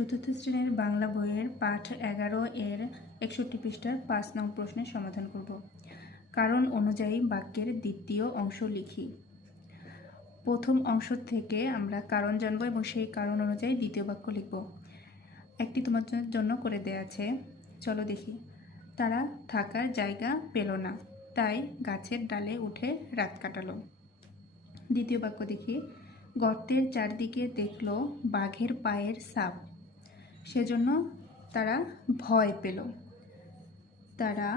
চতুর্থ শ্রেণীর বাংলা বইয়ের পাঠ 11 এর 61 পৃষ্ঠার 5 নং প্রশ্নের সমাধান করব। কারণ অনুযায়ী বাক্যের দ্বিতীয় অংশ লিখি। প্রথম অংশ থেকে আমরা কারণ জানবো এবং সেই কারণ অনুযায়ী দ্বিতীয় বাক্য লিখব। একটি তোমার জন্য করে দেয়া আছে, চলো দেখি। তারা থাকার জায়গা পেল না, তাই গাছের ডালে উঠে রাত কাটালো। দ্বিতীয় বাক্য দেখি। গর্তের চারদিকে দেখলো বাঘের পায়ের ছাপ, সেজন্য তারা ভয় পেল। তারা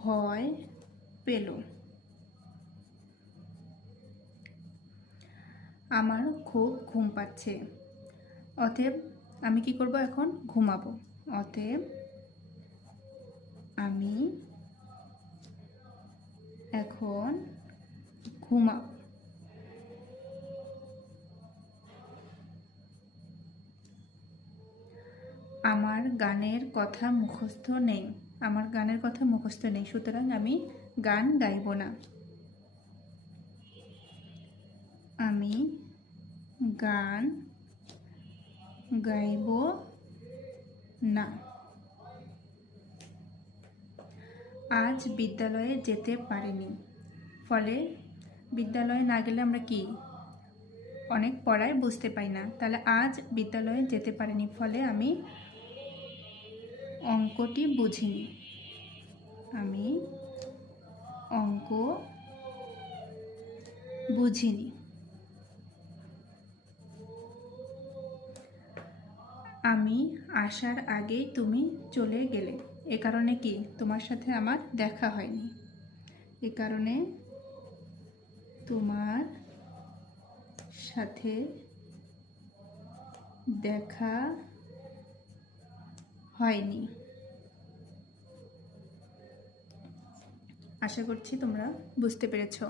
ভয় পেল। আমার খুব ঘুম পাচ্ছে, অতএব আমি কি করব? এখন ঘুমাবো। অতএব আমি এখন ঘুমাবো। আমার গানের কথা মুখস্থ নেই। আমার গানের কথা মুখস্থ নেই, সুতরাং আমি গান গাইব না। আমি গান গাইব না। আজ বিদ্যালয়ে যেতে পারিনি, ফলে বিদ্যালয়ে না গেলে আমরা কি অনেক পড়ায় বুঝতে পাই না। তাহলে আজ বিদ্যালয়ে যেতে পারিনি, ফলে আমি অঙ্কটি বুঝিনি। আমি অঙ্ক বুঝিনি। আমি আসার আগেই তুমি চলে গেলে, এ কারণে কি তোমার সাথে আমার দেখা হয়নি। এ কারণে তোমার সাথে দেখা হয়নি। আশা করছি তোমরা বুঝতে পেরেছো।